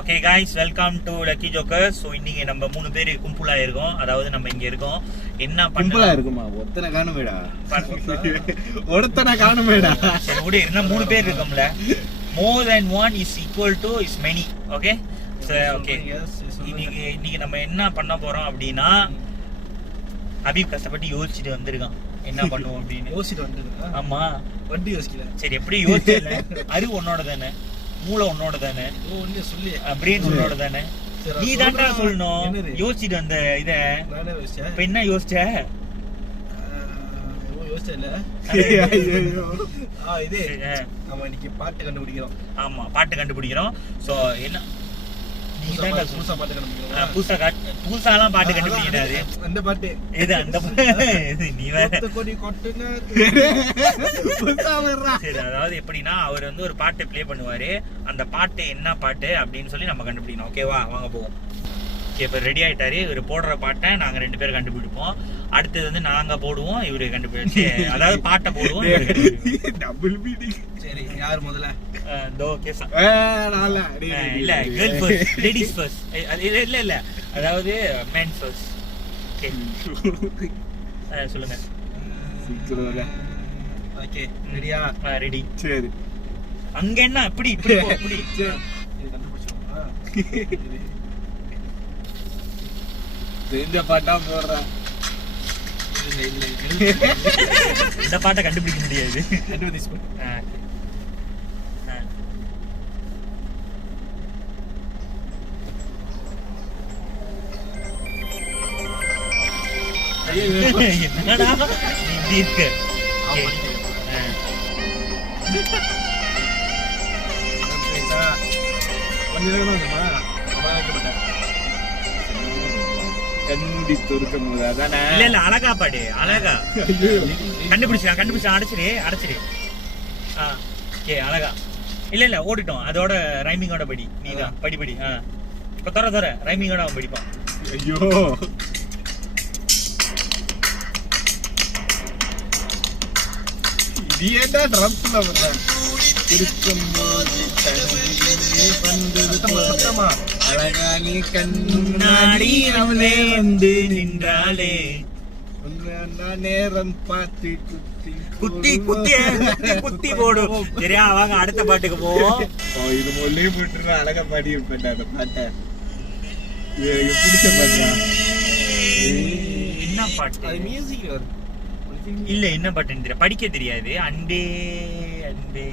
Okay guys, welcome to lucky jokers. So இன்னைக்கு நம்ம 3 பேர் கும்பலா இருக்கோம். அதாவது நம்ம இங்க இருக்கோம். என்ன கும்பலா இருக்குமா? ஒருத்தனை காணுமேடா. ஒருத்தனை காணுமேடா. சரி விடு, என்ன 3 பேர் இருக்கோம்ல. More than one is equal to is many. Okay so okay. இன்னைக்கு நம்ம என்ன பண்ண போறோம் அப்படினா, அபீப் கஷ்டப்பட்டு யோசிச்சுட்டு வந்திருக்கான் என்ன பண்ணுவோம் அப்படின்னு. யோசிச்சுட்டு வந்திருக்கான். ஆமா, வண்டி யோசிக்கல. சரி எப்படி யோசிச்சல? அறிவு உன்னோட தானே, மூளை உன்னோட தானே, சொல்லி பிரெயின் உன்னோட தானே. நீ தான்டா சொல்லணும். யோசிச்சுட்டு வந்த இத நானே யோசிச்சேன். இப்ப என்ன யோசிச்ச? யோசிச்சல. இதே நம்ம இன்னைக்கு பாட்டு கண்டுபிடிக்கிறோம். ஆமா, பாட்டு கண்டுபிடிக்கிறோம். சோ என்ன நீ தான் புதுசா பாட்டு கண்டுபிடிக்கிறோம். புதுசாலாம் பாட்டு கண்டுபிடிக்கிறாரு. அந்த பாட்டு இது அந்த நீ வேற கொடி கொட்டுனா. சரி, அதாவது எப்படின்னா அவர் வந்து ஒரு பாட்டு ப்ளே பண்ணுவாரு. அந்த பாட்டு என்ன பாட்டு அப்படின்னு சொல்லி நம்ம கண்டுபிடிக்கணும். ஓகேவா, வாங்க போவோம். ஓகே, இப்போ ரெடி ஆயிட்டாரு. இவர் போடுற பாட்டை நாங்க 2 பேரும் கண்டுபிடிப்போம். அடுத்தது வந்து நாங்க போடுவோம், இவரு கண்டுபிடிச்சு, அதாவது பாட்டை போடுவோம். Double meaning. சரி, யார் முதல்ல? தோ கேசா. இல்ல கேர்ள் ஃபர்ஸ்ட், லேடிஸ் ஃபர்ஸ்ட். இல்ல அதாவது மென் ஃபர்ஸ்ட். ஓகே சொல்லுங்க. ஓகே, ரெடியா? ரெடி. சரி, அங்க என்ன அப்படி இப்படி அப்படி. இந்த பாட்டா போடுறேன். இந்த பாட்டை கண்டுபிடிக்க முடியாது. என்னடா இப்படி இருக்கு? இல்ல அழகா பாடு, அழகா கண்டுபிடிச்சா அடைச்சிரு. ஓகே, அழகா. இல்ல ஓடிட்டோம். அதோட ரைமிங்கோட படி. நீதான் படி. இப்ப தர ரைமிங்கோட அவன் படிப்பான். ஐயோ, இது என்ன ட்ரம்ஸ்ல வர்ற? அழகானி கண்ணாடி அவளே வந்து நின்றாளே, நேரம் பார்த்து குத்தி போடும். சரியா, வாங்க அடுத்த பாட்டுக்கு போவோம். இது மொழியே போட்டு அழகா பாடி இருப்பேன் அந்த பாட்டை. எனக்கு பிடிச்ச பாட்டா. என்ன பாட்டு? அது மியூசிக் இல்ல என்ன பாட்டுன்னு தெரியல, படிக்க தெரியாது. அண்டே அண்டே